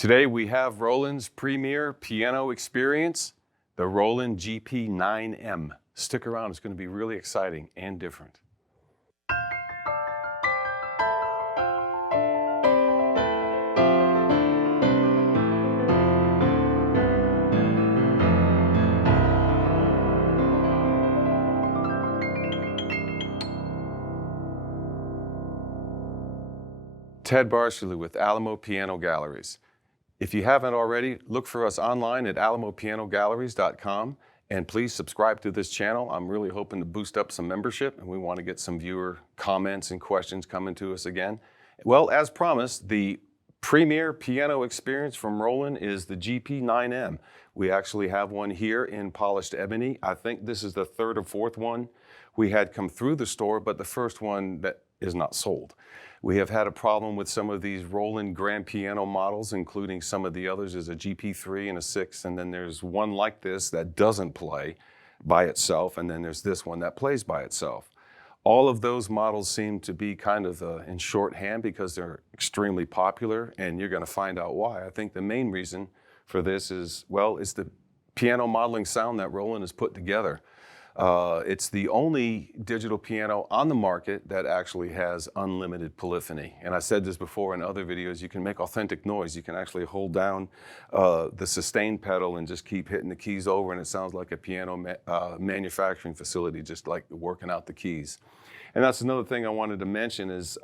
Today we have Roland's premier piano experience, the Roland GP-9M. Stick around, it's going to be really exciting and different. Ted Barshalley with Alamo Piano Galleries. If you haven't already, look for us online at alamopianogalleries.com, and please subscribe to this channel. I'm really hoping to boost up some membership, and we want to get some viewer comments and questions coming to us again. Well, as promised, the premier piano experience from Roland is the GP-9M. We actually have one here in polished ebony. I think this is the third or fourth one we had come through the store, but the first one that is not sold. We have had a problem with some of these Roland grand piano models, including some of the others. There's a GP3 and a 6, and then there's one like this that doesn't play by itself, and then there's this one that plays by itself. All of those models seem to be kind of in shorthand because they're extremely popular, and you're going to find out why. I think the main reason for this is, well, it's the piano modeling sound that Roland has put together. It's the only digital piano on the market that actually has unlimited polyphony. And I said this before in other videos, you can make authentic noise. You can actually hold down the sustain pedal and just keep hitting the keys over, and it sounds like a piano manufacturing facility, just like working out the keys. And that's another thing I wanted to mention is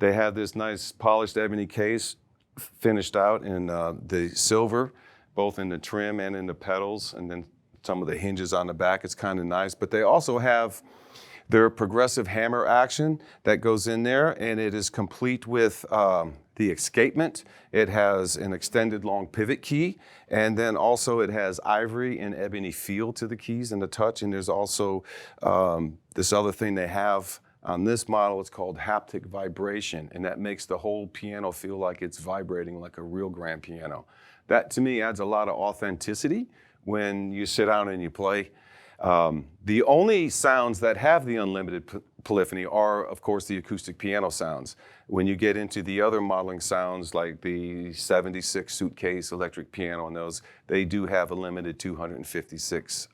they have this nice polished ebony case finished out in the silver, both in the trim and in the pedals, and then some of the hinges on the back. It's kind of nice, but they also have their progressive hammer action that goes in there, and it is complete with the escapement. It has an extended long pivot key, and then also it has ivory and ebony feel to the keys and the touch, and there's also this other thing they have on this model. It's called haptic vibration, and that makes the whole piano feel like it's vibrating like a real grand piano. That to me adds a lot of authenticity when you sit down and you play. The only sounds that have the unlimited polyphony are, of course, the acoustic piano sounds. When you get into the other modeling sounds like the 76 suitcase electric piano and those, they do have a limited 256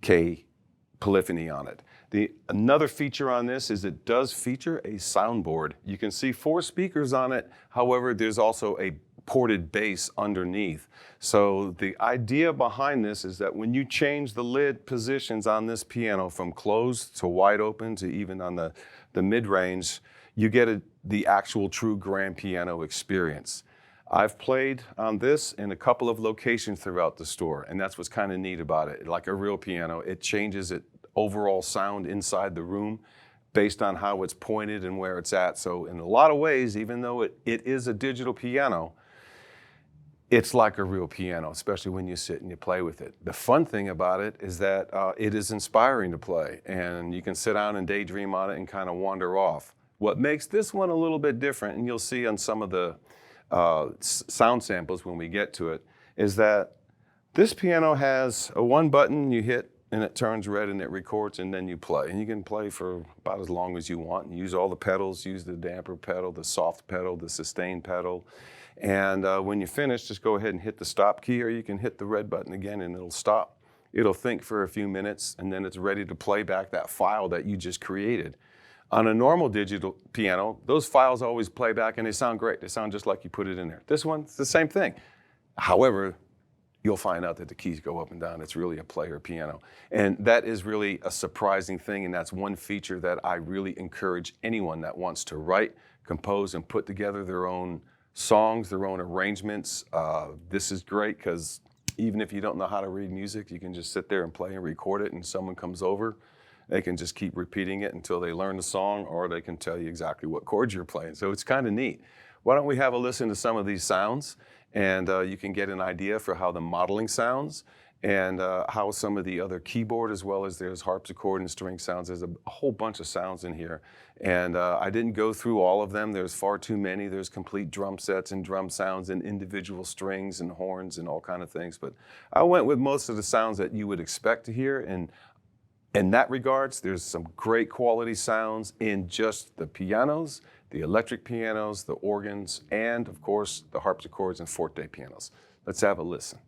K polyphony on it. Another feature on this is it does feature a soundboard. You can see 4 speakers on it. However, there's also a ported bass underneath. So the idea behind this is that when you change the lid positions on this piano from closed to wide open to even on the mid-range, you get the actual true grand piano experience. I've played on this in a couple of locations throughout the store, and that's what's kind of neat about it. Like a real piano, it changes its overall sound inside the room based on how it's pointed and where it's at. So in a lot of ways, even though it is a digital piano, it's like a real piano, especially when you sit and you play with it. The fun thing about it is that it is inspiring to play, and you can sit down and daydream on it and kind of wander off. What makes this one a little bit different, and you'll see on some of the sound samples when we get to it, is that this piano has a one button you hit and it turns red and it records, and then you play. And you can play for about as long as you want and use all the pedals, use the damper pedal, the soft pedal, the sustain pedal. And when you finish, just go ahead and hit the stop key, or you can hit the red button again and it'll stop. It'll think for a few minutes, and then it's ready to play back that file that you just created. On a normal digital piano, those files always play back and they sound great. They sound just like you put it in there. This one's the same thing. However, you'll find out that the keys go up and down. It's really a player piano. And that is really a surprising thing, and that's one feature that I really encourage anyone that wants to write, compose, and put together their own songs, their own arrangements. This is great because even if you don't know how to read music, you can just sit there and play and record it, and someone comes over, they can just keep repeating it until they learn the song, or they can tell you exactly what chords you're playing. So it's kind of neat. Why don't we have a listen to some of these sounds, and you can get an idea for how the modeling sounds and how some of the other keyboard, as well as there's harpsichord and string sounds. There's a whole bunch of sounds in here. And I didn't go through all of them. There's far too many. There's complete drum sets and drum sounds and individual strings and horns and all kind of things. But I went with most of the sounds that you would expect to hear. And in that regards, there's some great quality sounds in just the pianos, the electric pianos, the organs, and of course, the harpsichords and forte pianos. Let's have a listen.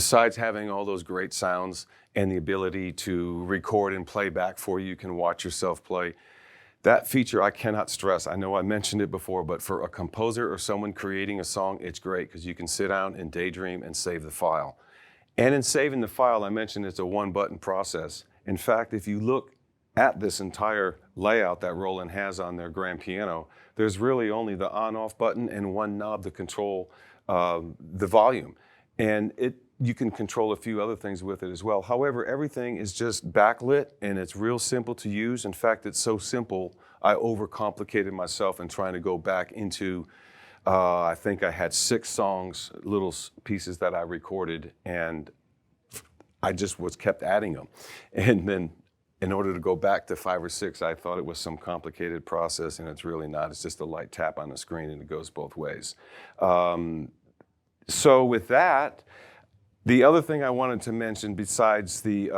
besides having all those great sounds and the ability to record and play back for you, you can watch yourself play. That feature I cannot stress. I know I mentioned it before, but for a composer or someone creating a song, it's great because you can sit down and daydream and save the file. And in saving the file, I mentioned it's a one-button process. In fact, if you look at this entire layout that Roland has on their grand piano, there's really only the on-off button and one knob to control the volume. And you can control a few other things with it as well. However, everything is just backlit and it's real simple to use. In fact, it's so simple, I overcomplicated myself in trying to go back into, I think I had 6 songs, little pieces that I recorded, and I just kept adding them. And then in order to go back to 5 or 6, I thought it was some complicated process, and it's really not. It's just a light tap on the screen and it goes both ways. So with that, the other thing I wanted to mention besides the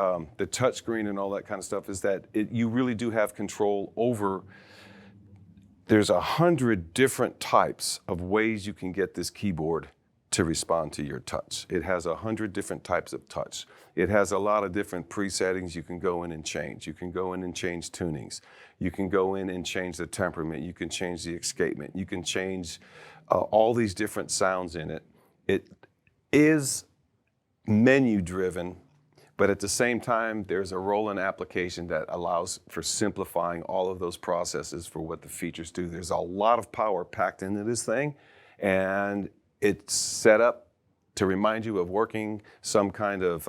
touch screen and all that kind of stuff is that you really do have control over, there's 100 different types of ways you can get this keyboard to respond to your touch. It has 100 different types of touch. It has a lot of different presettings you can go in and change. You can go in and change tunings. You can go in and change the temperament. You can change the escapement. You can change all these different sounds in it. It is menu driven, but at the same time, there's a Roland application that allows for simplifying all of those processes for what the features do. There's a lot of power packed into this thing, and it's set up to remind you of working some kind of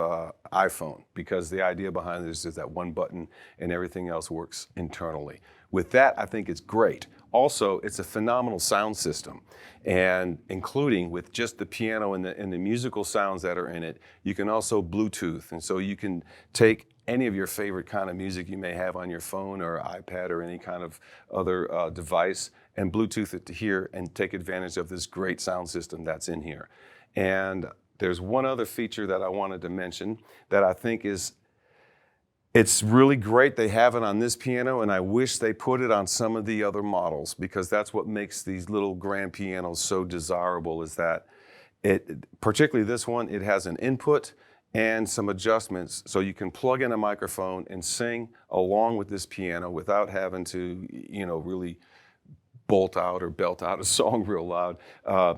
iPhone, because the idea behind this is that one button and everything else works internally. With that, I think it's great. Also, it's a phenomenal sound system, and including with just the piano and the musical sounds that are in it, you can also Bluetooth, and so you can take any of your favorite kind of music you may have on your phone or iPad or any kind of other device and Bluetooth it to here and take advantage of this great sound system that's in here. And there's one other feature that I wanted to mention that I think it's really great they have it on this piano, and I wish they put it on some of the other models, because that's what makes these little grand pianos so desirable, is that particularly this one, it has an input and some adjustments, so you can plug in a microphone and sing along with this piano without having to, really bolt out or belt out a song real loud.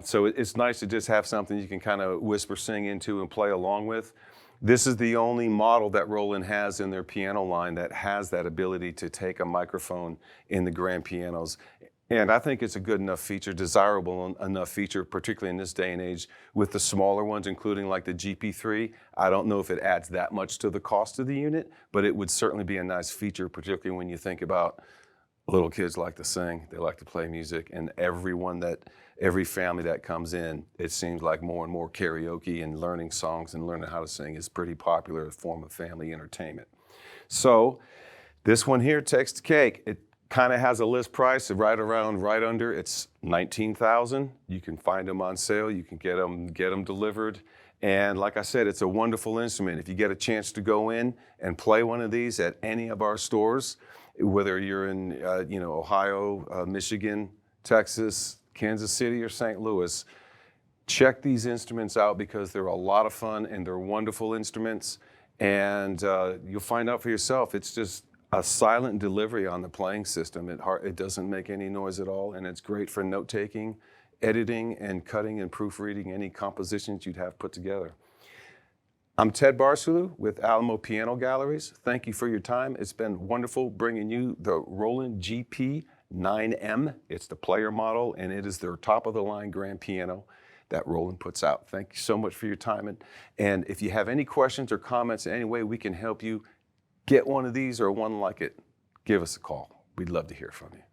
So it's nice to just have something you can kind of whisper sing into and play along with. This is the only model that Roland has in their piano line that has that ability to take a microphone in the grand pianos. And I think it's a good enough feature, desirable enough feature, particularly in this day and age with the smaller ones, including like the GP3. I don't know if it adds that much to the cost of the unit, but it would certainly be a nice feature, particularly when you think about little kids like to sing, they like to play music, and every family that comes in, it seems like more and more karaoke and learning songs and learning how to sing is pretty popular form of family entertainment. So this one here takes the cake. It kind of has a list price right under. It's $19,000. You can find them on sale. You can get them delivered. And like I said, it's a wonderful instrument. If you get a chance to go in and play one of these at any of our stores, whether you're in Ohio, Michigan, Texas, Kansas City, or St. Louis, check these instruments out because they're a lot of fun and they're wonderful instruments. And you'll find out for yourself, it's just a silent delivery on the playing system. It doesn't make any noise at all, and it's great for note-taking, editing, and cutting and proofreading any compositions you'd have put together. I'm Ted Barsulu with Alamo Piano Galleries. Thank you for your time. It's been wonderful bringing you the Roland GP-9M. It's the player model, and it is their top-of-the-line grand piano that Roland puts out. Thank you so much for your time. And if you have any questions or comments in any way we can help you get one of these or one like it, give us a call. We'd love to hear from you.